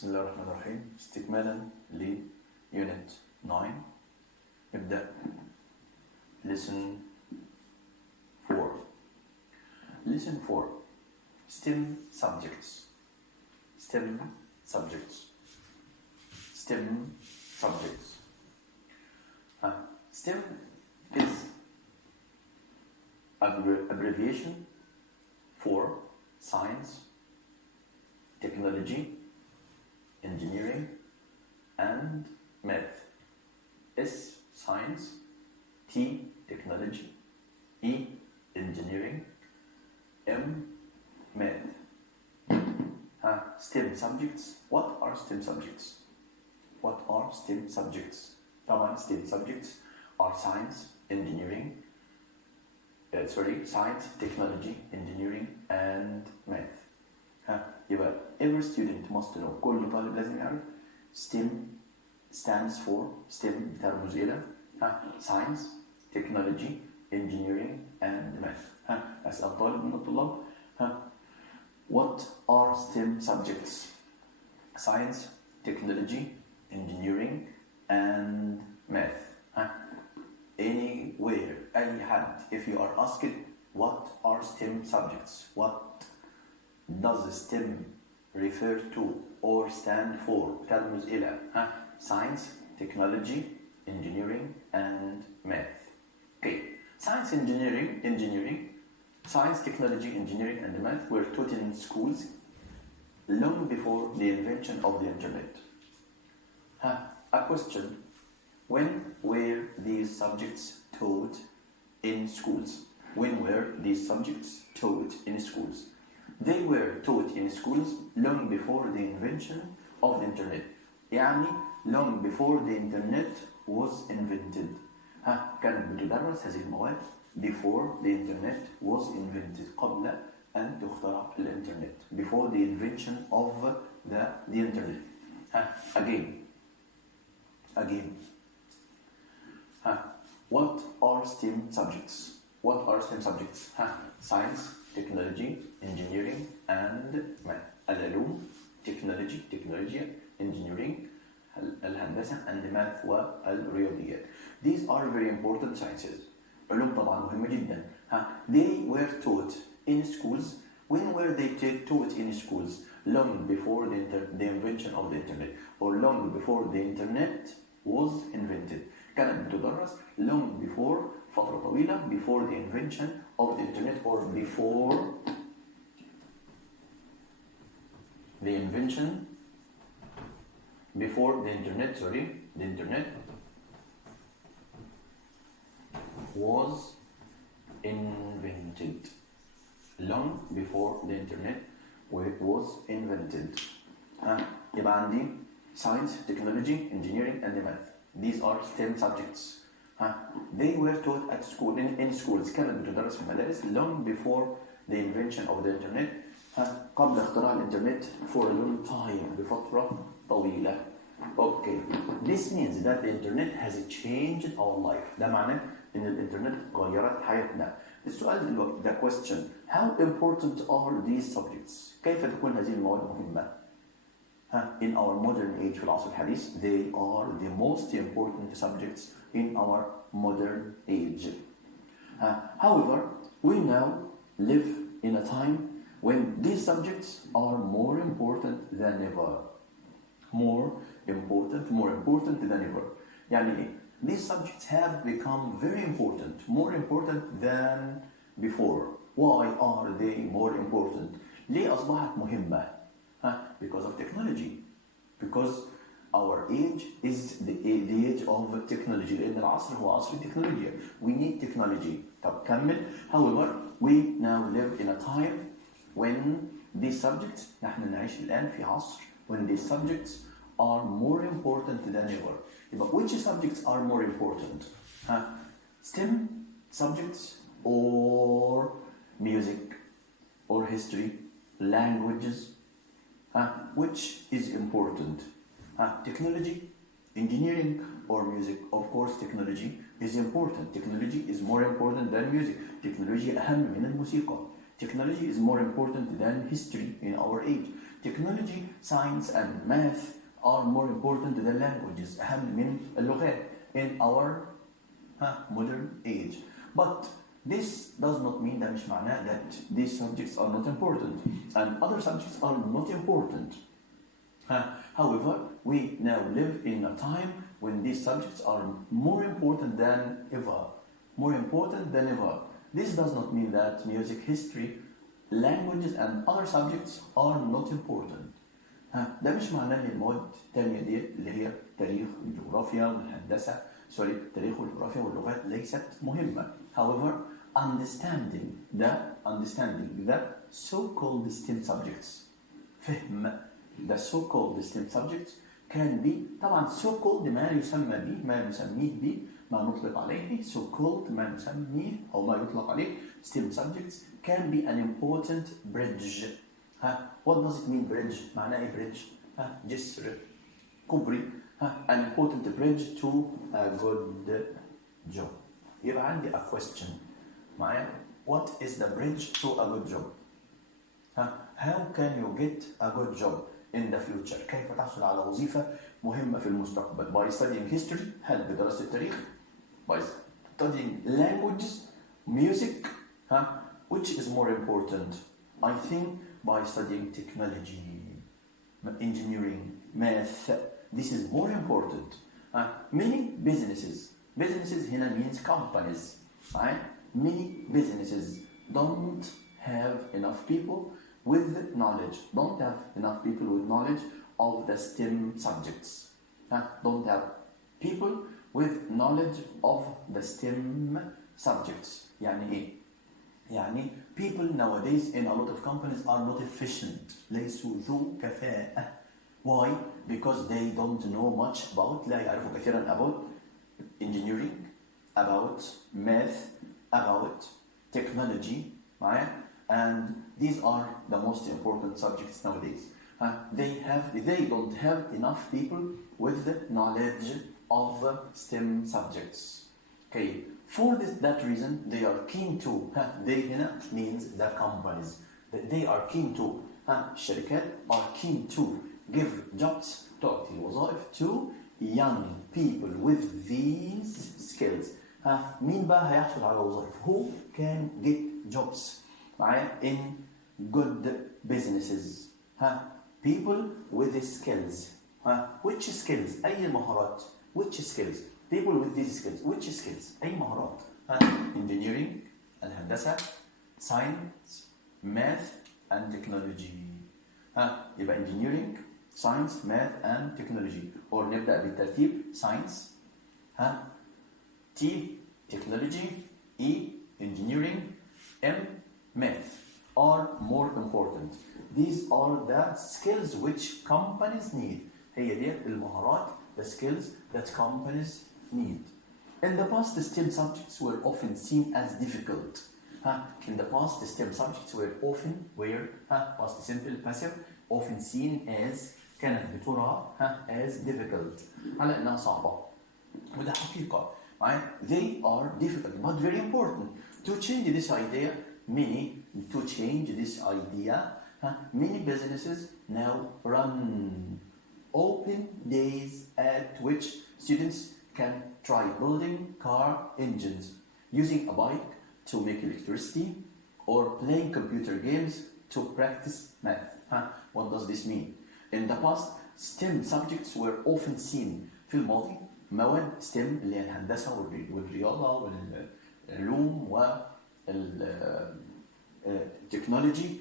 بسم الله الرحمن الرحيم. استكمالا ليونت 9 نبدأ lesson 4. Lesson 4 STEM subjects. STEM subjects. STEM subjects. STEM is abbreviation for science, technology, engineering, and math. S, science. T, technology. E, engineering. M, math. STEM subjects. What are STEM subjects? What are STEM subjects? طبعا STEM subjects are science, engineering, science, technology, engineering, and math. يبقى every student must know. كل طالب لازم يعرف STEM stands for STEM بترمز إلى science, technology, engineering, and math. أسأل طالب من الطلاب what are STEM subjects? Science, technology, engineering, and math. Anywhere, أي حد, if you are asked what are STEM subjects, what does STEM refer to or stand for? ترمز إلى science, technology, engineering, and math. Okay, science, engineering, science, technology, engineering, and math were taught in schools long before the invention of the internet. A question: when were these subjects taught in schools? When were these subjects taught in schools? They were taught in schools long before the invention of the internet. يعني long before the internet was invented. كانت بتدرس هذه المواد before the internet was invented. قبل أن تخترع الإنترنت. Before the invention of the internet. Again. What are STEM subjects? What are STEM subjects? Science, technology, engineering, and math. العلوم, technology, engineering, الهندسة, and math والرياضيات. These are very important sciences. علوم طبعا مهمة جدا. They were taught in schools. When were they taught in schools? Long before the invention of the internet, or long before the internet was invented. كانت بتدرس long before, فترة طويلة, before the invention of the internet, or before the internet was invented. Long before the internet was invented. يبقى عندي science, technology, engineering, and math. These are STEM subjects. They were taught at school, in schools. كانت بتدرس في المدارس long before the invention of the internet. قبل اختراع الانترنت for a long time, بفترة طويلة. Okay, this means that the internet has changed our life. ده معناه إن الإنترنت غيرت حياتنا. السؤال دلوقتي, the question: how important are these subjects? كيف تكون هذه المواد مهمة؟ In our modern age, في العصر الحديث, they are the most important subjects in our modern age. However, we now live in a time when these subjects are more important than ever. More important than ever. يعني these subjects have become very important, more important than before. Why are they more important? ليه أصبحت مهمة? Because of technology. Because our age is the age of technology. لأن العصر هو عصر التكنولوجيا. We need technology. طب كمل. However, we now live in a time when these subjects, نحن نعيش الآن في عصر when these subjects are more important than ever. But which subjects are more important? STEM subjects, or music, or history, languages? Which is important? Technology, engineering, or music? Of course, technology is important. Technology is more important than music. Technology أهم من الموسيقى. Technology is more important than history in our age. technology, science and math are more important than languages. أهم من اللغات in our modern age. But this does not mean that مش معناه that these subjects are not important and other subjects are not important. However, we now live in a time when these subjects are more important than ever. More important than ever. This does not mean that music, history, languages and other subjects are not important. ده مش معناه ان المواد التانية دي اللي هي تاريخ والجغرافيا والهندسة التاريخ والجغرافيا واللغات ليست مهمة. However, understanding the so-called STEM subjects, فهم the so-called STEM subjects can be طبعا so-called ما يسمى به ما نسميه به ما نطلق عليه so-called ما نسميه أو ما يطلق عليه STEM subjects can be an important bridge. What does it mean bridge? معناه إيه bridge؟ جسر كوبري an important bridge to a good job. يبقى عندي a question معايا what is the bridge to a good job? How can you get a good job in the future? كيف تحصل على وظيفة مهمة في المستقبل؟ By studying history هل بدراسة التاريخ؟ By studying languages, music, which is more important? I think by studying technology, engineering, math, this is more important. Many businesses here means companies, right? Many businesses don't have enough people with knowledge, of the STEM subjects. Don't have people with knowledge of the STEM subjects. يعني إيه؟ يعني people nowadays in a lot of companies are not efficient. ليسوا ذو كفاءة. Why? Because they don't know much about لا يعرفوا كثيرا about engineering, about math, about technology, right? And these are the most important subjects nowadays. They don't have enough people with knowledge of STEM subjects. Okay. For that reason, they are keen to, they هنا means the companies. They are keen to, الشركات are keen to give jobs, تعطي الوظائف to young people with these skills. مين بقى هيحصل على وظائف? Who can get jobs in good businesses? People with the skills. Which skills? أي مهارات? Which skills? People with these skills. Which skills? أي مهارات؟ Engineering, الهندسة, science, math, and technology. يبقى engineering, science, math, and technology. Or نبدأ بالترتيب science, T, technology, E, engineering, M, math are more important. These are the skills which companies need. هي دي المهارات, the skills that companies need. In the past, the STEM subjects were often seen as difficult. In the past, the STEM subjects were past simple, passive, often seen as كانت بترى as difficult. على إنها صعبة. وده حقيقة. Right? They are difficult, but very important. To change this idea, many businesses now run open days at which students can try building car engines, using a bike to make electricity, or playing computer games to practice math. What does this mean? In the past, STEM subjects were often seen في الماضي مواد STEM اللي هي الهندسة والرياضة والعلوم والتكنولوجي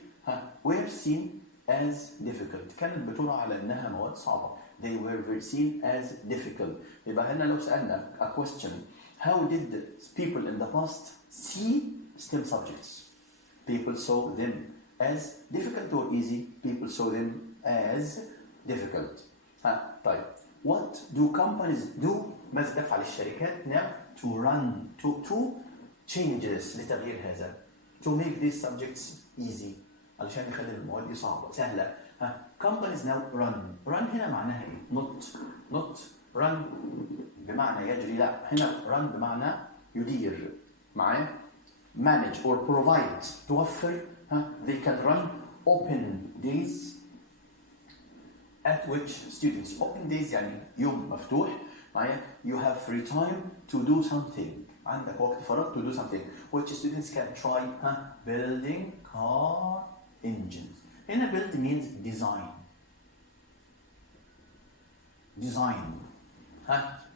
were seen as difficult. كانت بترى على إنها مواد صعبة. They were seen as difficult. يبقى هنا لو سألنا a question, how did people in the past see STEM subjects? People saw them as difficult or easy? People saw them as difficult. طيب, what do companies do? ماذا تفعل الشركات now to change this, لتغيير هذا, to make these subjects easy, علشان يخلي المواد دي صعبة سهلة. Companies now run هنا معناها ايه؟ not run بمعنى يجري, لا, هنا run بمعنى يدير, معايا manage or provide, توفر. They can run open days at which students open days يعني يوم مفتوح معايا you have free time to do something عندك وقت فراغ to do something which students can try building car engines. هنا build means design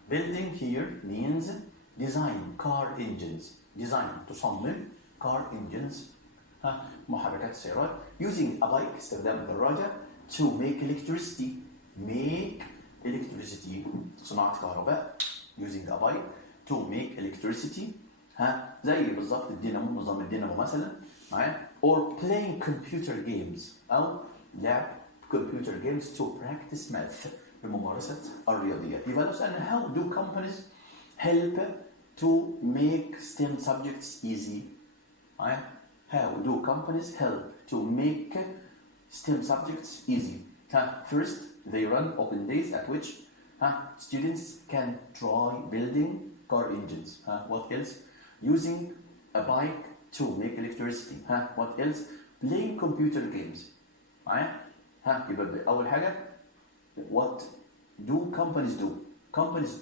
building here means design car engines design تصمم car engines محركات السيارات using a bike استخدام الدراجة to make electricity صناعة كهرباء using a bike to make electricity زي بالظبط الدينامو نظام الدينامو مثلا معايا or playing computer games أو لعب computer games to practice math بممارسة الرياضيات. يبقى لو سألنا how do companies help to make STEM subjects easy؟ How do companies help to make STEM subjects easy? First, they run open days at which students can try building car engines. What else? Using a bike to make electricity. What else? Playing computer games. يبقى أول حاجة what do companies do? Companies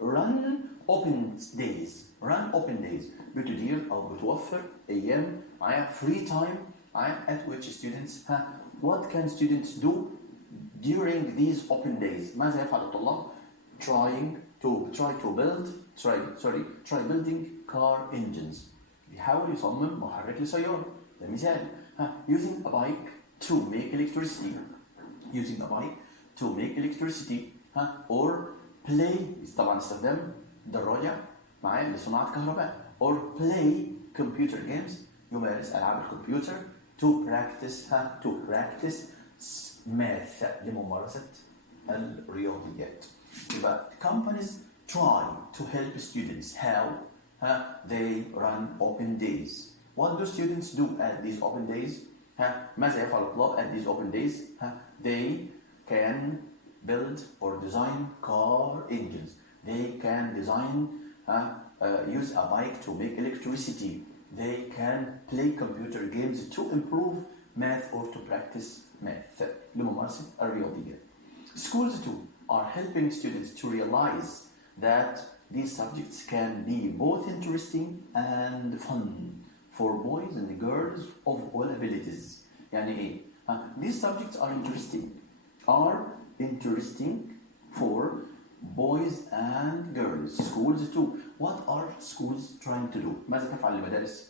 run open days بتدير أو بتوفر أيام free time at which students what can students do during these open days؟ ماذا يفعل الطلاب؟ try building car engines بيحاول يصمم محرك لسيارة ده مثال using a bike to make electricity or play طبعا استخدام دراجة لصناعة كهرباء or play computer games يمارس ألعاب الكمبيوتر to practice math لممارسة الرياضيات. يبقى companies try to help students how they run open days. What do students do at these open days? ماذا يفعل الطلاب at these open days? They can build or design car engines. They can design use a bike to make electricity. They can play computer games to improve math or to practice math لممارسة الرياضيات. Schools too are helping students to realize that these subjects can be both interesting and fun for boys and girls of all abilities. يعني إيه؟ These subjects are interesting for boys and girls. Schools too. What are schools trying to do? ماذا تفعل المدارس؟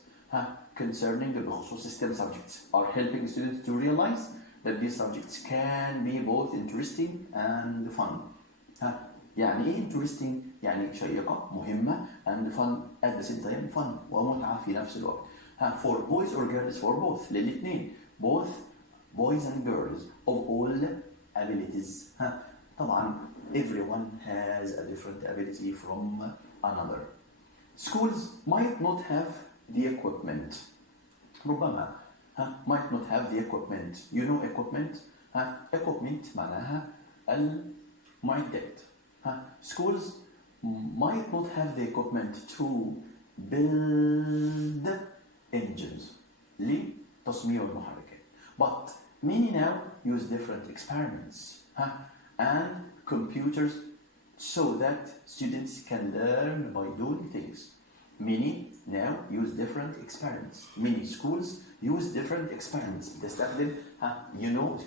Concerning بخصوص STEM subjects are helping students to realize that these subjects can be both interesting and fun. يعني إيه interesting؟ يعني شيقة مهمة and fun at the same time fun ومتعة في نفس الوقت. For boys or girls for both للاثنين both boys and girls of all abilities. طبعا everyone has a different ability from another. Schools might not have the equipment. ربما might not have the equipment. You know equipment? Equipment معناها المعدات. Schools might not have the equipment to build engines لتصميم المحركات. But many now use different experiments and computers so that students can learn by doing things. Many now use different experiments. Many schools use different experiments. بتستخدم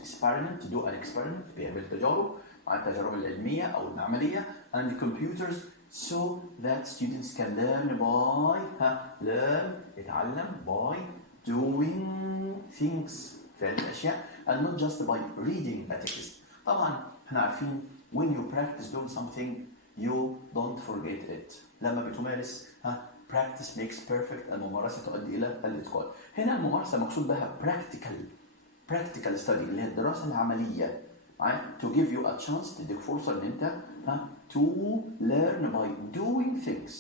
experiment to do an experiment بيعمل تجارب مع التجارب العلمية أو المعملية and computers so that students can learn by يتعلم by doing things فعل الأشياء and not just by reading a text. طبعا احنا عارفين when you practice doing something you don't forget it. لما بتمارس practice makes perfect. الممارسة تؤدي إلى الإتقان. هنا الممارسة مقصود بها practical study اللي هي الدراسة العملية to give you a chance تديك فرصة إن أنت to learn by doing things.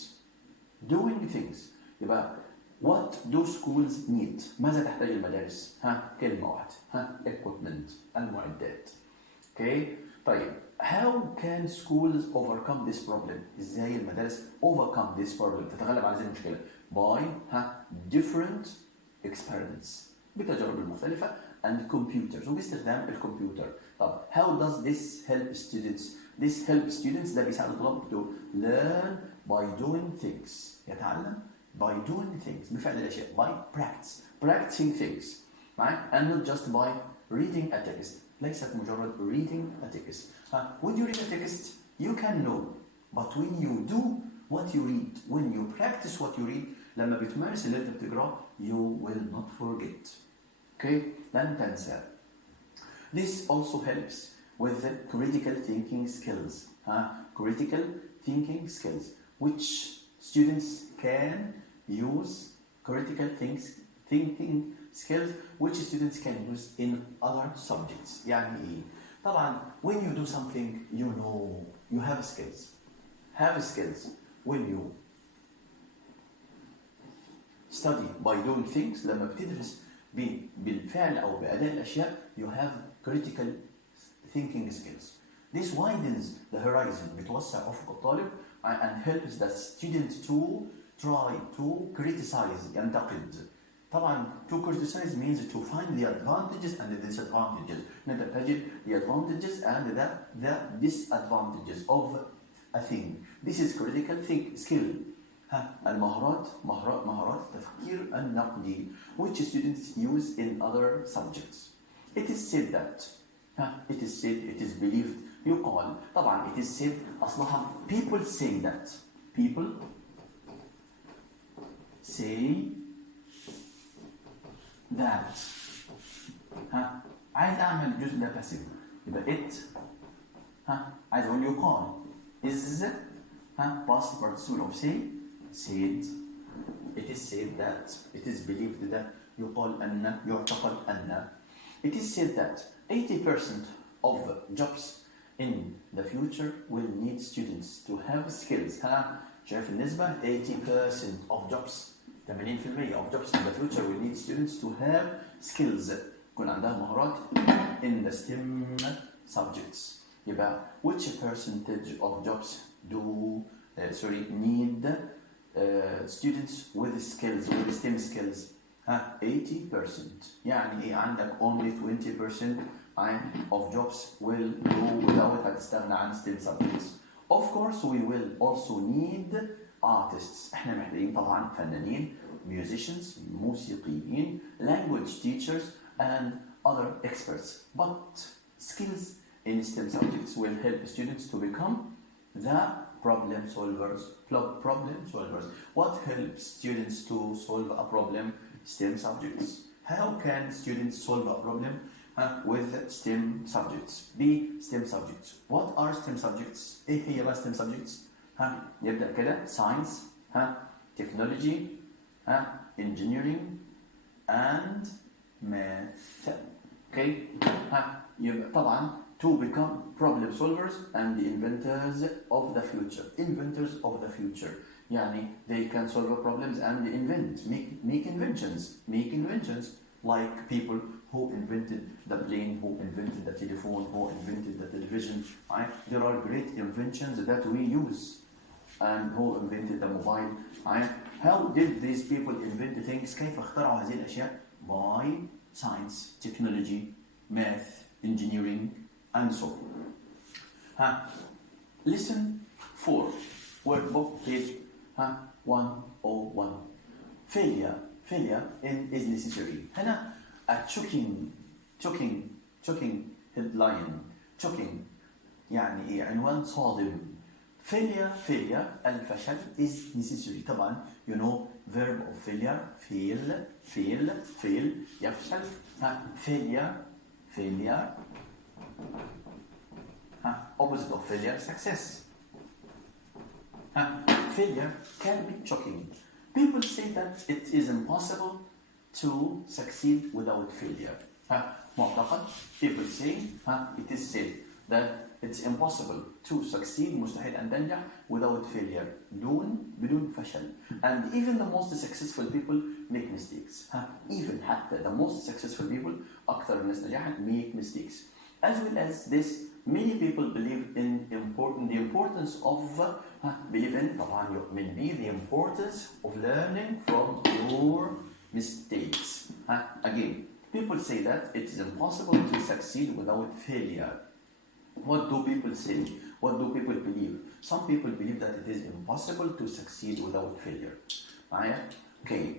يبقى what do schools need؟ ماذا تحتاج المدارس؟ كلمة واحدة equipment المعدات. Okay. طيب how can schools overcome this problem؟ ازاي المدارس overcome this problem تتغلب على هذه المشكلة by different experiments بتجارب المختلفة and computers وباستخدام الكمبيوتر. طب how does this help students? This helps students ده بيساعد الطلاب to learn by doing things. يتعلم by doing things بفعل الأشياء by practicing things, right? And not just by reading a text. ليست مجرد reading a text. When you read a text you can know, but when you do what you read, when you practice what you read, لما بتمارس اللي انت بتقراه you will not forget. Okay? لن تنسى. This also helps with the critical thinking skills. Critical thinking skills, which students can use critical thinking skills which students can use in other subjects. يعني إيه؟ طبعا when you do something you know you have skills when you study by doing things. لما بتدرس بالفعل أو بأداء الأشياء you have critical thinking skills. This widens the horizon بتوسع أفق الطالب and helps the student to try to criticize ينتقد. طبعا to criticize means to find the advantages and the disadvantages. أنت تجد the advantages and the disadvantages of a thing. This is critical skill. المهارات مهارات التفكير النقدي which students use in other subjects. It is said that it is believed يقال طبعا it is said أصلها people say that عايز أعمل جزء ده passive يبقى it عايز أقول يقال is past participle of said. It is said that, it is believed that يقال أن يعتقد أن. It is said that 80% of jobs in the future will need students to have skills. شايف النسبة 80% of jobs 80% of jobs in the future will need students to have skills يكون عندها مهارات in the STEM subjects. يبقى which percentage of jobs do need students with skills with STEM skills 80%. يعني ايه عندك only 20% of jobs will go without هتستغنى عن STEM subjects. Of course we will also need artists. احنا محتاجين طبعا فنانين musicians موسيقيين language teachers and other experts. But skills in STEM subjects will help students to become the problem solvers. What helps students to solve a problem? STEM subjects. How can students solve a problem with STEM subjects? STEM subjects. What are STEM subjects? ايه هي بقى STEM subjects؟ نبدأ كده science, technology, engineering and math. Okay? يبقى طبعا to become problem solvers and the inventors of the future. Inventors of the future. يعني they can solve problems and invent, make inventions like people who invented the plane, who invented the telephone, who invented the television. Right? There are great inventions that we use. And who invented the mobile. Right? How did these people invent things? كيف اخترعوا هذه الأشياء? By science, technology, math, engineering, and so on. Listen 4. Workbook page 101. Failure is necessary. هنا a shocking headline. Shocking يعني إيه؟ عنوان صادم. Failure الفشل is necessary. طبعا you know verb of failure fail يفشل. Failure opposite of failure success. Failure can be shocking. People say that it is impossible to succeed without failure. معتقد people say it is said that it's impossible to succeed مستحيل أن تنجح without failure بدون فشل. And even the most successful people make mistakes. Even حتى the most successful people أكثر الناس نجاحا make mistakes. As well as this, many people believe in the importance of believe in طبعا يؤمن به the importance of learning from your mistakes. Again, People say that it is impossible to succeed without failure. What do people say? What do people believe? Some people believe that it is impossible to succeed without failure. Right? Okay.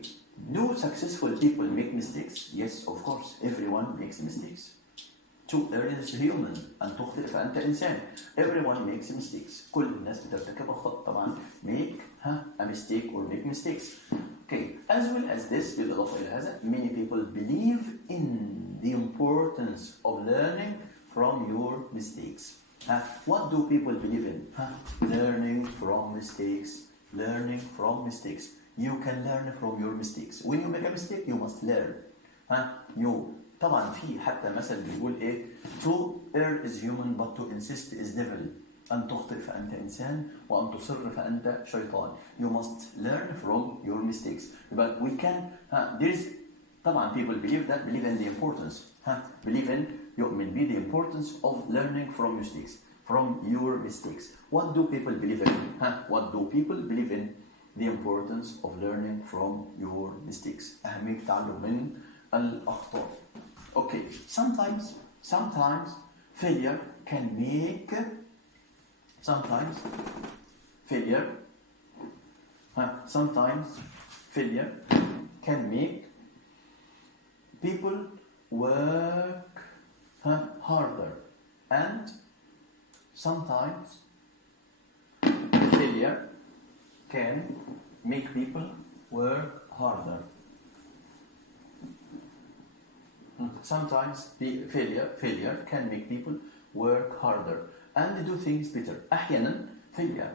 Do successful people make mistakes? Yes, of course. Everyone makes mistakes. There is human أن تخطئ فأنت إنسان. Everyone makes mistakes. كل الناس بترتكب أخطاء طبعا. Make a mistake or make mistakes. Okay. As well as this, بالإضافة إلى هذا, many people believe in the importance of learning from your mistakes. What do people believe in? Learning from mistakes. Learning from mistakes. You can learn from your mistakes. When you make a mistake, you must learn. طبعا في حتى مثل بيقول ايه to err is human but to insist is devil. أن تخطئ فأنت إنسان وأن تصر فأنت شيطان. You must learn from your mistakes. But we can there is طبعا people believe in the importance يؤمن be the importance of learning from mistakes, from your mistakes. What do people believe in? What do people believe in? The importance of learning from your mistakes. أهمية التعلم من الأخطاء. Okay, sometimes failure can make people work harder, and sometimes failure can make people work harder. Sometimes the failure can make people work harder and do things better. أحيانا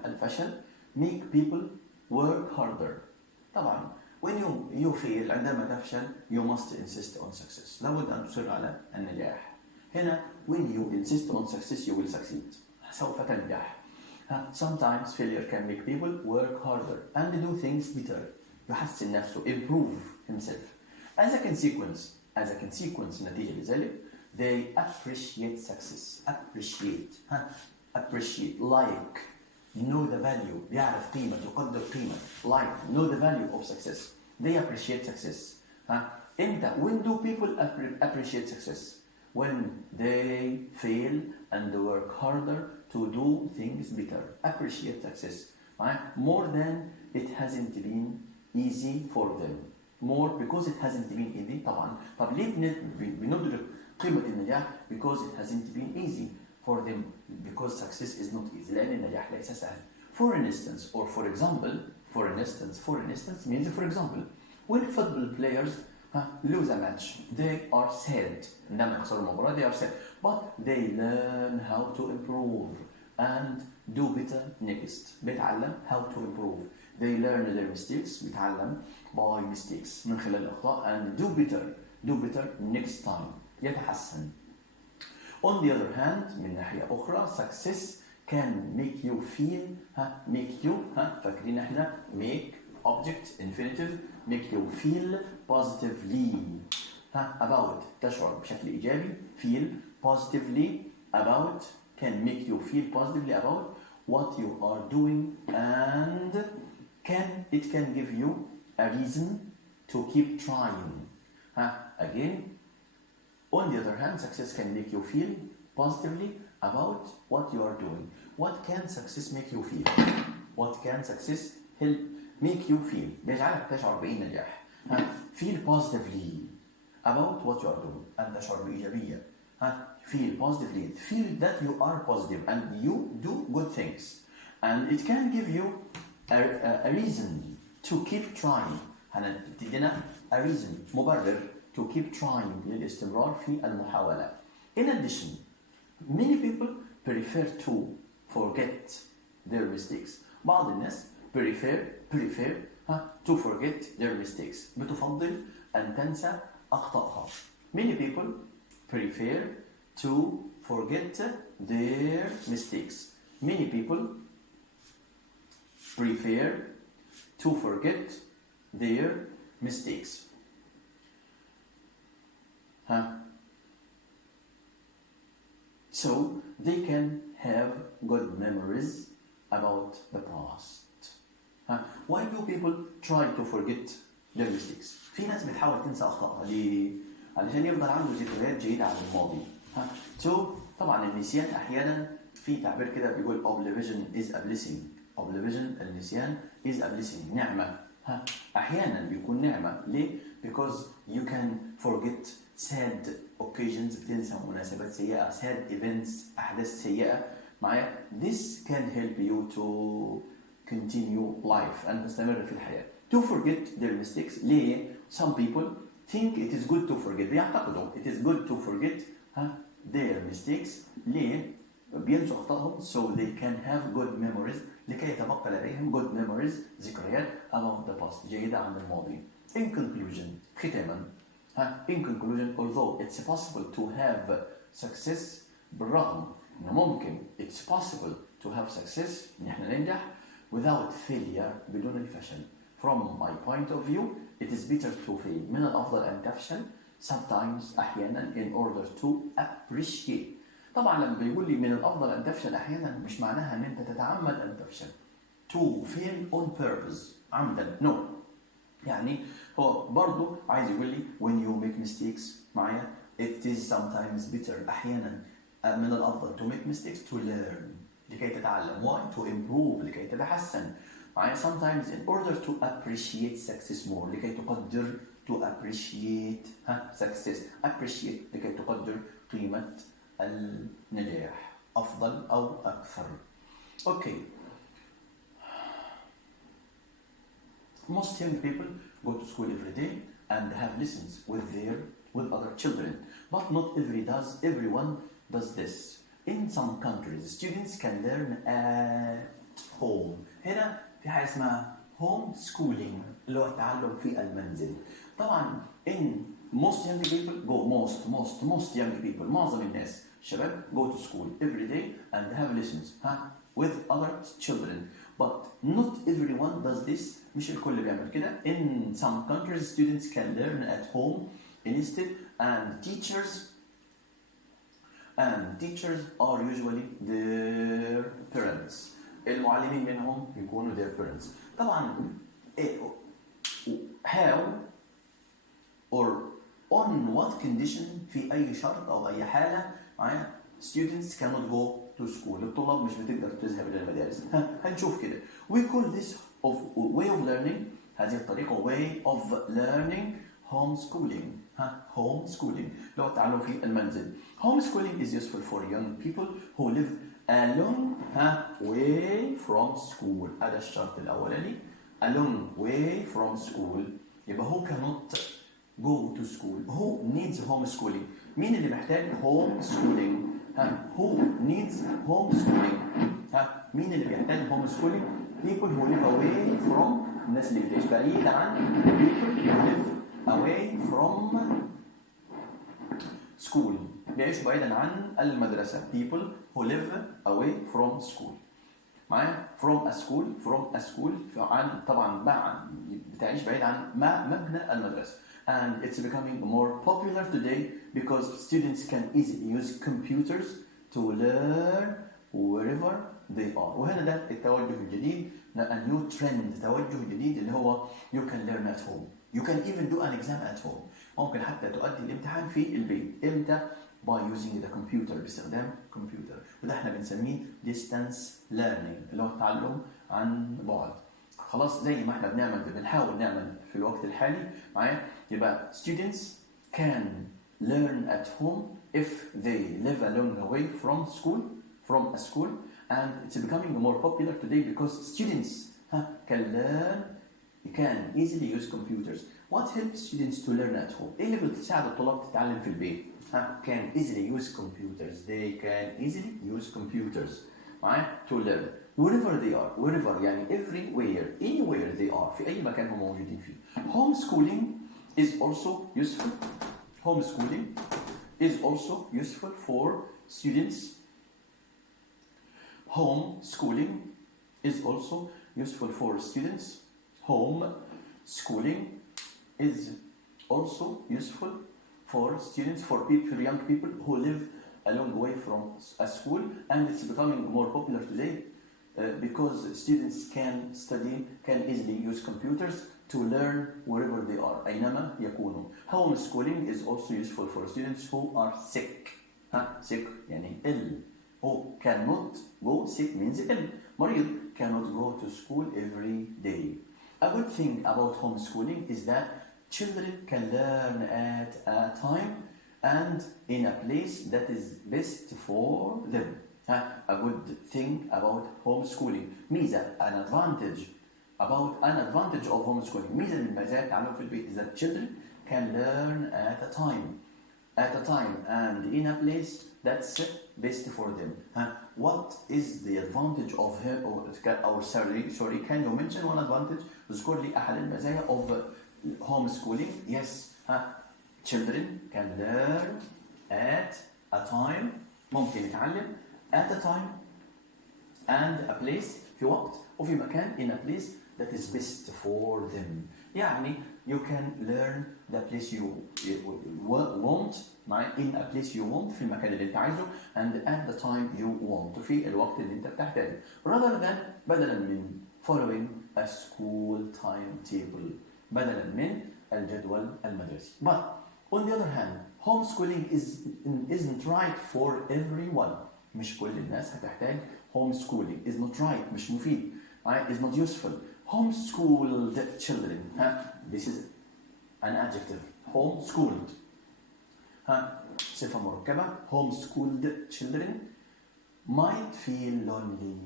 الفشل make people work harder. طبعا when you fail عندما تفشل you must insist on success. لابد أن تصر على النجاح. هنا when you insist on success you will succeed. سوف تنجح. Sometimes failure can make people work harder and do things better. يحسن نفسه, improve himself. As a consequence نتيجة لذلك they appreciate success. Appreciate like know the value. بيعرف قيمة, يقدر قيمة. Like know the value of success. They appreciate success. When do people appreciate success? When they fail and work harder to do things better. Appreciate success. More than it hasn't been easy for them. More because it hasn't been easy. طبعا. طب ليه بندرك قيمة النجاح? Because it hasn't been easy for them. Because success is not easy. لأن النجاح ليس سهل. For instance means for example. When football players lose a match, they are sad. عندما يخسروا المباراة they are sad. But they learn how to improve and do better next. بيتعلم how to improve. They learn their mistakes. بيتعلم by mistakes من خلال الأخطاء and do better next time. يتحسن. On the other hand, من ناحية أخرى, success can make you feel فاكرين احنا make object infinitive make you feel positively about تشعر بشكل إيجابي feel positively about can make you feel positively about what you are doing and it can give you a reason to keep trying. Again, on the other hand, success can make you feel positively about what you are doing. What can success make you feel? What can success help make you feel? بيجعلك تشعر بأي نجاح. Feel positively about what you are doing. أن تشعر بإيجابية. Feel positively. Feel that you are positive and you do good things. And it can give you a reason to keep trying. تدينا a reason, مبرر to keep trying للاستمرار في المحاولة. In addition, many people prefer to forget their mistakes. بعض الناس prefer to forget their mistakes. بتفضل أن تنسى أخطائها. Many people prefer to forget their mistakes. Many people prefer to forget their mistakes. So they can have good memories about the past. Why do people try to forget their mistakes? في ناس بتحاول تنسى أخطائها ليه؟ علشان يفضل عنده ذكريات جيدة عن الماضي. So طبعا النسيان أحيانا في تعبير كده بيقول oblivion is a blessing. oblivion النسيان is a blessing نعمة. أحيانا بيكون نعمة. ليه؟ because you can forget sad occasions بتنسى مناسبات سيئة sad events أحداث سيئة معايا. this can help you to continue life أن تستمر في الحياة. to forget their mistakes. ليه؟ some people think it is good to forget. بيعتقدوا it is good to forget their mistakes. ليه؟ بينسوا أخطائهم so they can have good memories لكي يتبقى لديهم good memories ذكريات about the past جيدة عن الماضي. in conclusion ختاما in conclusion although it's possible to have success بالرغم إنه ممكن it's possible to have success إن إحنا ننجح without failure بدون الفشل. from my point of view it is better to fail من الأفضل أن تفشل sometimes أحيانا in order to appreciate. طبعا لما بيقول لي من الأفضل أن تفشل أحيانا مش معناها أن أنت تتعمد أن تفشل to fail on purpose عمدا no. يعني هو برضو عايز يقول لي when you make mistakes معايا it is sometimes better أحيانا من الأفضل to make mistakes to learn لكي تتعلم why to improve لكي تتحسن معايا sometimes in order to appreciate success more لكي تقدر to appreciate success appreciate لكي تقدر قيمة النجاح أفضل أو أكثر. Okay. Most young people go to school every day and have lessons with other children, but not everyone does this. In some countries, students can learn at home. هنا في حاجة اسمها home schooling اللي هو التعلم في المنزل. طبعا in most young people go most young people معظم الناس شباب go to school every day and have lessons with other children, but not everyone does this. مش الكل بيعمل كده. In some countries students can learn at home instead and teachers are usually their parents. المعلمين منهم يكونوا their parents. طبعا how or on what condition في أي شرط أو أي حالة معايا students cannot go to school. الطلاب مش بتقدر تذهب إلى المدارس. هنشوف كده. We call this way of learning هذه الطريقة way of learning homeschooling. homeschooling لو التعلم في المنزل. Homeschooling is useful for young people who live a long way from school. هذا الشرط الأولاني a long way from school. يبقى who cannot go to school. Who needs homeschooling. مين اللي محتاج homeschooling. who needs homeschooling. مين اللي بيحتاج homeschooling. people who live away from الناس اللي بتعيش بعيد عن people who live away from school بيعيشوا بعيدا عن المدرسة. people who live away from school معايا from a school عن طبعا بتعيش بعيد عن مبنى المدرسة. And it's becoming more popular today because students can easily use computers to learn wherever they are. وهنا ده التوجه الجديد a new trend توجه جديد اللي هو you can learn at home. You can even do an exam at home. ممكن حتى تؤدي الامتحان في البيت. إمتى؟ by using the computer باستخدام كمبيوتر. وده احنا بنسميه distance learning اللي هو التعلم عن بعد. خلاص زي ما احنا بنحاول نعمل في الوقت الحالي معايا. يبقى students can learn at home if they live a long way from a school and it's becoming more popular today because students can easily use computers. What helps students to learn at home. ايه اللي بتساعد الطلاب تتعلم في البيت. can easily use computers. They can easily use computers معايا to learn wherever they are. wherever يعني everywhere anywhere they are في أي مكان هم موجودين فيه. Homeschooling is also useful. Homeschooling is also useful for students. Homeschooling is also useful for students. Homeschooling is also useful for students, for young people who live a long way from a school, and it's becoming more popular today because students can easily use computers to learn wherever they are أينما يكونوا. Homeschooling is also useful for students who are sick. sick يعني ill. Who cannot go, sick means ill. مريض cannot go to school every day. A good thing about homeschooling is that children can learn at a time and in a place that is best for them. A good thing about homeschooling. ميزة an advantage of homeschooling. ميزة من مزايا التعلم في البيت is that children can learn at a time and in a place that's best for them. What is the advantage of him or sorry can you mention one advantage? اذكر لي أحد المزايا of homeschooling. Yes, children can learn at a time. ممكن يتعلم at a time and a place في وقت وفي مكان in a place that is best for them. يعني you can learn the place you want in a place you want في المكان اللي انت عايزه and at the time you want في الوقت اللي انت بتحتاجه rather than بدلا من following a school timetable بدلا من الجدول المدرسي. But on the other hand homeschooling isn't right for everyone. مش كل الناس هتحتاج homeschooling. Is not right مش مفيد. Is not useful. Homeschooled children. This is an adjective. Homeschooled. صفة مركبة. Homeschooled children might feel lonely.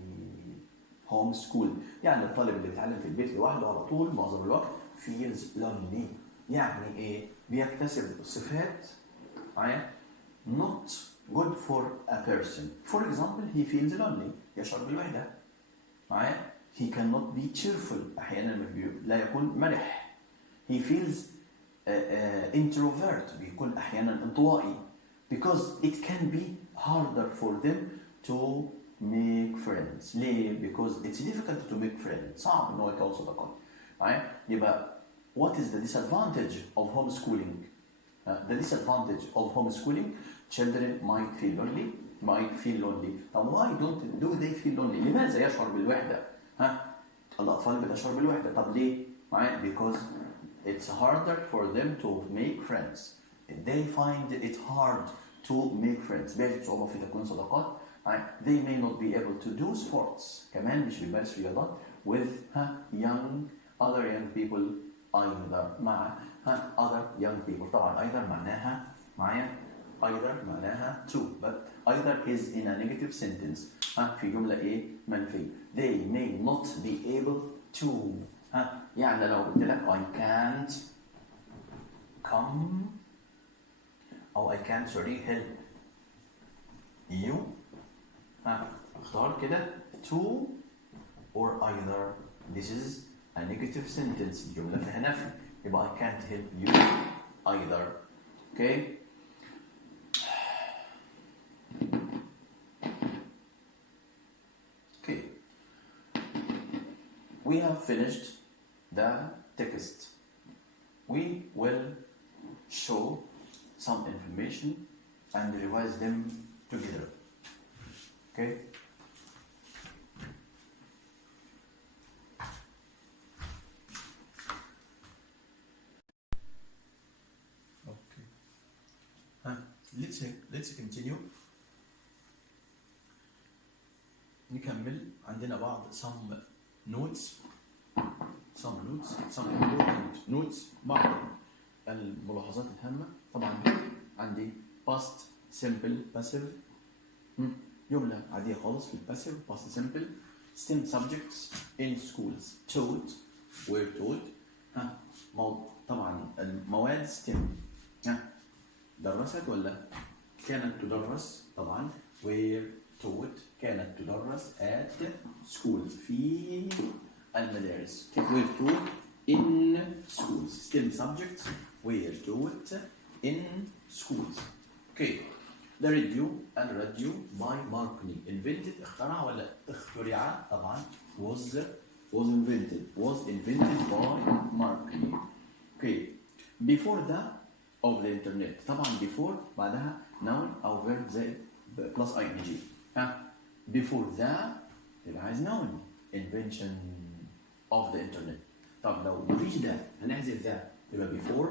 Homeschooled يعني الطالب اللي بيتعلم في البيت لوحده على طول معظم الوقت feels lonely. يعني ايه؟ بيكتسب صفات not good for a person. For example, he feels lonely. يشعر بالوحدة. He cannot be cheerful. أحيانا لا يكون مرح. He feels introvert. بيكون أحيانا انطوائي. Because it can be harder for them to make friends. ليه؟ Because it's difficult to make friends. صعب إنه يكون صداقات. يبقى what is the disadvantage of homeschooling? The disadvantage of homeschooling, children might feel lonely. طب why do they feel lonely? لماذا يشعر بالوحدة؟ الأطفال بتشعر بالوحدة. طب ليه؟ Because it's harder for them to make friends. They find it hard to make friends. بيجد صعوبة في تكوين صداقات. They may not be able to do sports. كمان مش بيمارس رياضات with other young people either. مع other young people. طبعا either معناها to, but either is in a negative sentence. في جملة ايه؟ منفية. They may not be able to. يعني لو قلت لك I can't come أو I can't help you. اختار كده to or either. This is a negative sentence. جملة فيها نفي. يبقى I can't help you either. Okay? We have finished the text. We will show some information and revise them together. Okay? Okay. Let's continue. نكمل. عندنا بعض some important notes. بعض الملاحظات الهامة. طبعا عندي past simple passive. جملة عادية خالص في الباسيف past simple. STEM subjects in schools taught were taught. طبعا المواد STEM درست ولا كانت تدرس. طبعا were taught كانت تدرس at schools في المدارس. were taught in schools. STEM subjects were taught in schools. Okay. The radio by Marconi. Invented اخترع ولا اخترع؟ طبعا was invented by Marconi. Okay. Before the of the internet. طبعا before بعدها noun أو verb زائد plus ing. Before the يبقى عايز noun invention of the internet. طب لو مفيش ده هنحذف ده يبقى before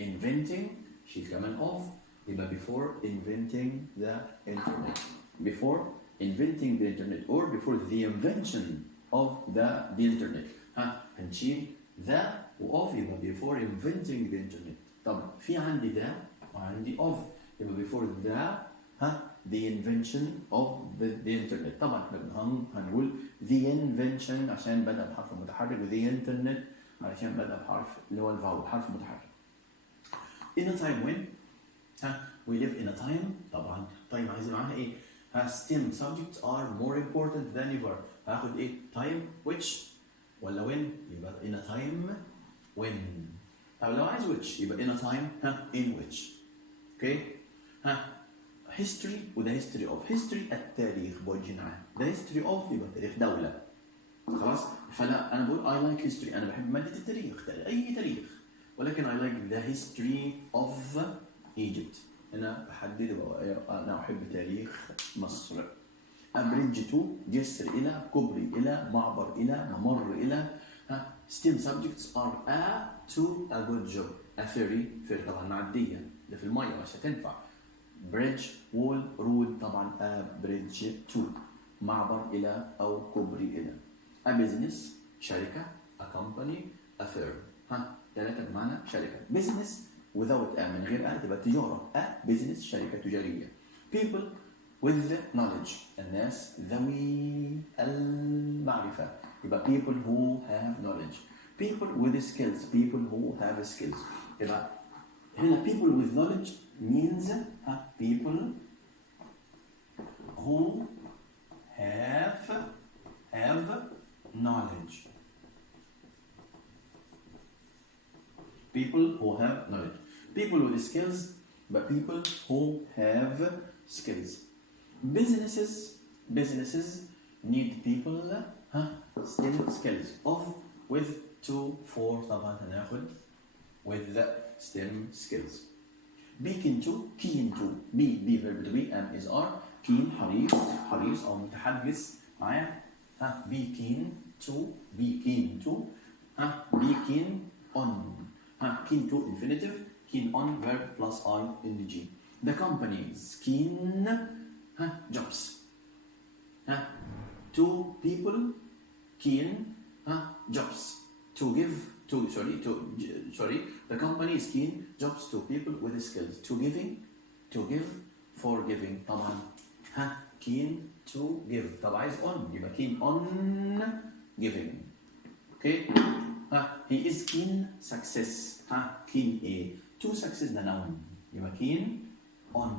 inventing شيل كمان of يبقى before inventing the internet. Before inventing the internet or before the invention of the internet هنشيل the و of يبقى before inventing the internet. طب في عندي ده وعندي of يبقى before the invention of the internet. طبعا احنا هنقول the invention عشان بدأ بحرف متحرك و the internet علشان بدأ بحرف اللي هو الفاول حرف متحرك. In a time when we live in a time طبعا طيب عايزين معاها ايه؟ STEM subjects are more important than ever. هاخد ايه؟ time which ولا when؟ يبقى in a time when. طب لو عايز which يبقى in a time in which. اوكي؟ history وده history of. history التاريخ بوجه عام. ده history of يبقى تاريخ دولة. خلاص؟ فلا أنا بقول I like history. أنا بحب مادة التاريخ أي تاريخ. ولكن I like the history of Egypt. أنا بحدد أنا أحب تاريخ مصر. أبريدج تو جسر إلى كوبري إلى معبر إلى ممر إلى STEM subjects are a to a good job. a ferry طبعا معدية ده في المية مش هتنفع. bridge wall road طبعا a bridge to معبر إلى أو كوبري إلى. a business شركة a company a firm ثلاثة بمعنى شركة. business without a من غير a تبقى تجارة. a business شركة تجارية. people with knowledge الناس ذوي المعرفة يبقى people who have knowledge. people with skills people who have skills. يبقى هنا people with knowledge means people who have knowledge. people who have knowledge. people with skills but people who have skills. businesses need people STEM skills of with to for طبعا هناخد with the STEM skills. be keen to be verb to be and is are keen حريص أو متحدث معايا be keen to be keen on keen to infinitive keen on verb plus ing. the companies keen jobs. to people keen jobs. The company is keen jobs to people with skills. to give for giving طبعا keen to give. طبعا عايز on يبقى keen on giving. okay he is keen success keen to success ده noun يبقى keen on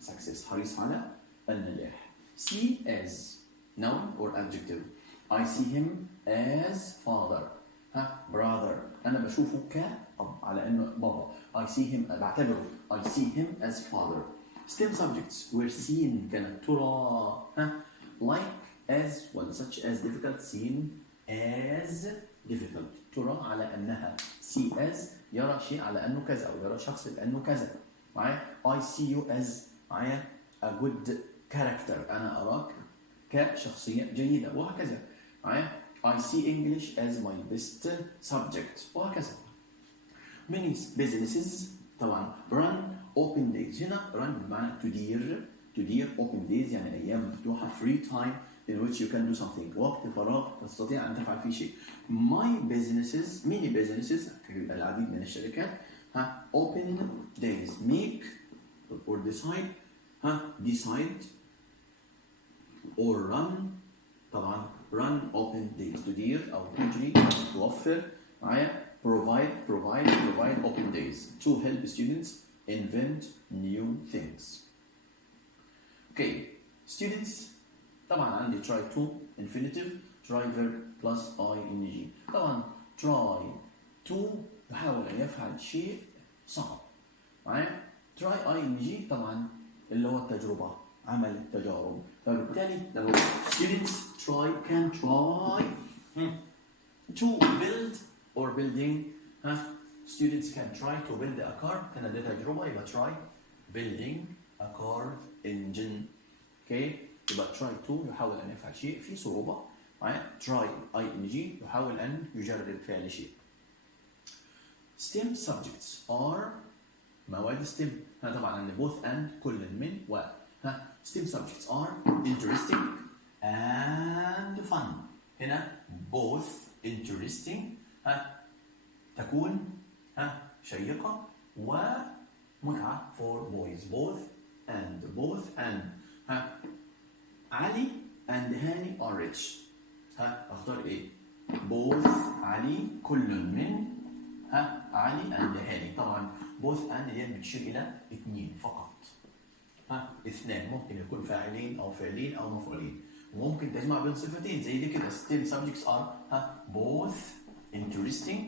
success حريص على النجاح. see as noun or adjective. I see him as father brother أنا بشوفه كأب على إنه بابا. I see him بعتبره I see him as father. STEM subjects were seen كانت ترى like as ولا such as difficult seen as difficult ترى على أنها. see as يرى شيء على أنه كذا أو يرى شخص لأنه كذا. معايا I see you as معايا a good character أنا أراك كشخصية جيدة وهكذا. معايا I see English as my best subject وهكذا. many businesses طبعا run open days. هنا run بمعنى تدير open days يعني أيام مفتوحة free time in which you can do something وقت فراغ تستطيع أن تفعل فيه شيء. many businesses العديد من الشركات open days make or decide or run طبعا run open days تدير أو تجري توفر معايا provide open days to help students invent new things. okay students طبعا عندي try to infinitive try verb plus ing. طبعا try to يحاول أن يفعل شيء صعب معايا. try ing طبعا اللي هو التجربة عمل التجارب. فبالتالي لو students can try to build or building students can try to build a car كان ده تجربة يبقى try building a car engine. okay يبقى try to يحاول أن يفعل شيء في صعوبة. try ing يحاول أن يجرب فعل شيء. STEM subjects are مواد STEM. هنا طبعا عندنا both and كل من و. STEM subjects are interesting and fun. هنا both interesting تكون شيقة ومتعة for boys. both and علي and هاني are rich. اختار ايه؟ both علي كل من علي and هاني. طبعا both and هي بتشير الى اثنين فقط. اثنان ممكن يكون فاعلين او فعلين او مفعولين، وممكن تجمع بين صفتين زي دي كده. STEM subjects are both interesting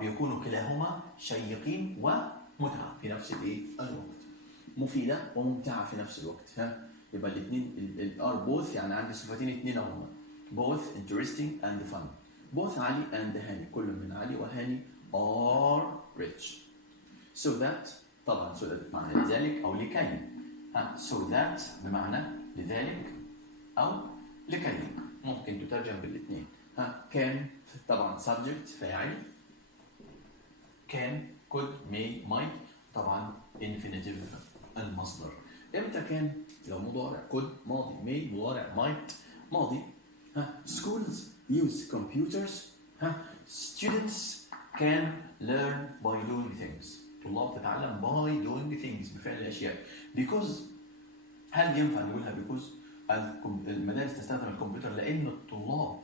بيكونوا كلاهما شيقين ومتعة في نفس الوقت. مفيدة وممتعة في نفس الوقت. يبقى الاثنين are both يعني عندي صفتين اثنين هما both interesting and fun. both علي and هاني كل من علي وهاني are rich. so that طبعا so that بمعنى لذلك أو لكي. so that بمعنى لذلك أو لكي ممكن تترجم بالاثنين. كان طبعا subject فاعل، كان could may might طبعا infinitive المصدر. امتى كان؟ لو مضارع could ماضي، may مضارع، might ماضي. schools use computers. students can learn by doing things. طلاب تتعلم by doing things بفعل الأشياء. because هل ينفع نقولها because المدارس تستخدم الكمبيوتر لأن الطلاب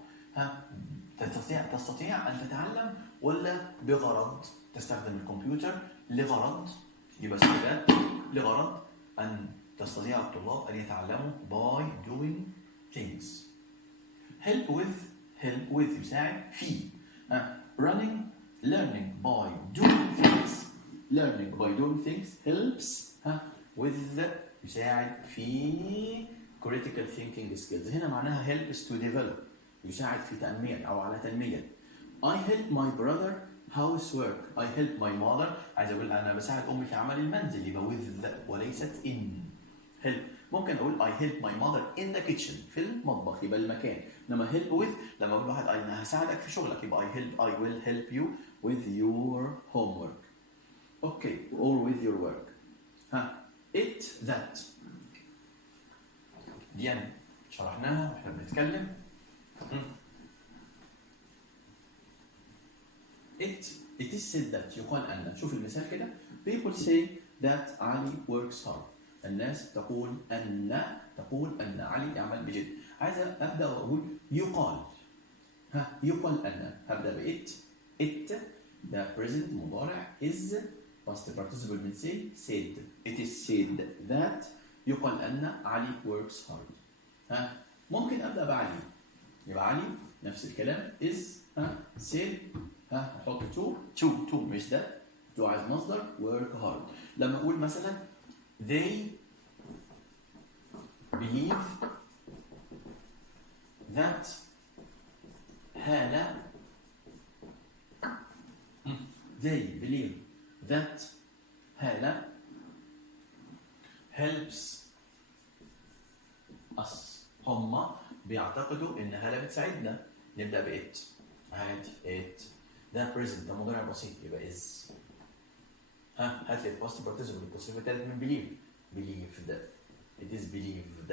تستطيع أن تتعلم، ولا بغرض تستخدم الكمبيوتر لغرض؟ يبقى سؤالات لغرض أن تستطيع الطلاب أن يتعلموا by doing things. help with يساعد في. running learning by doing things helps with يساعد في critical thinking skills. هنا معناها helps to develop يساعد في تنمية أو على تنمية. I help my brother housework. I help my mother عايز أقول أنا بساعد أمي في عمل المنزل، يبقى with وليست in. help ممكن أقول I help my mother in the kitchen في المطبخ يبقى المكان. إنما help with لما أقول واحد أنا هساعدك في شغلك يبقى I will help you with your homework. okay or with your work. it that دي يعني شرحناها واحنا بنتكلم. it is said that يقال أن. شوف المثال كده. people say that علي works hard. الناس تقول أن علي يعمل بجد. عايز أبدأ وأقول يقال. يقال أن. هبدأ ب it the present مضارع is past participle من said. it is said that يقال أن علي works hard. ممكن أبدأ بعلي يبقى علي نفس الكلام is said أحط to مش ده to عايز مصدر work hard. لما أقول مثلا they believe that هالة they believe that هالة helps us. هم بيعتقدوا ان هالة بتساعدنا. نبدأ ب it عادي it ده present ده مضارع بسيط يبقى is. هات لي past participle التصريف الثالث من believed it is believed.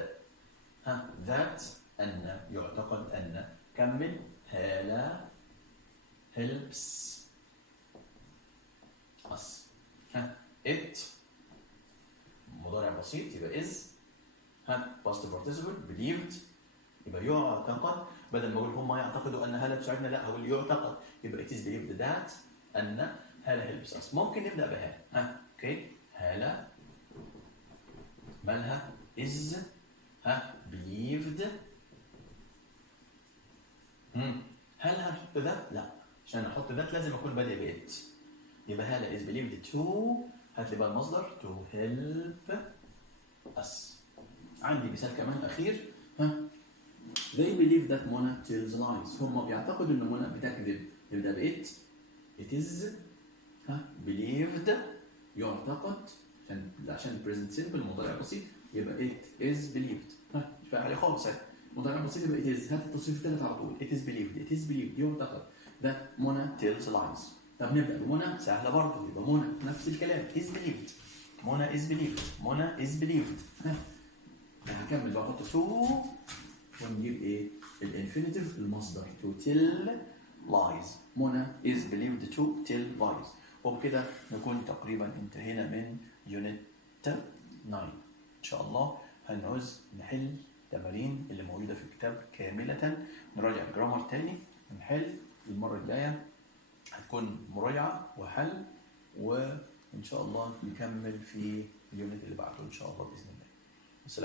that أن يعتقد أن. كمل هالة helps us. it مضارع بسيط يبقى is. past participle believed يبقى يعتقد. بدل ما اقول هم يعتقدوا ان هالة تساعدنا لا هقول يعتقد يبقى it is believed that ان هالة helps us. ممكن نبدا بهالة. اوكي هالة مالها is believed. هل هنحط ذات؟ لا عشان احط ذات لازم اكون بادئ ب it. يبقى هالة is believed to. هات لي بقى المصدر to help us. عندي مثال كمان أخير. They believe that Mona tells lies. هم بيعتقدوا إن منى بتكذب. يبدأ ب it. It is believed يعتقد عشان present simple مضارع بسيط يبقى it is believed. ها مش فاهم عليه خالص اهي. مضارع بسيط يبقى it is. هات التصريف الثالث على طول. it is believed. it is believed يعتقد that منى tells lies. طب نبدا بمنى سهله برضه يبقى منى نفس الكلام is believed. منى is believed. منى is believed. ها هكمل بقى احط to ونجيب ايه؟ الانفينيتيف المصدر to tell lies. منى is believed to tell lies. وبكده نكون تقريبا انتهينا من يونت 9. ان شاء الله هنعوز نحل التمارين اللي موجوده في الكتاب كامله، نراجع الجرامر تاني ونحل. المره الجايه هتكون مراجعه وحل، وان شاء الله نكمل في اليونت اللي بعده ان شاء الله باذن الله.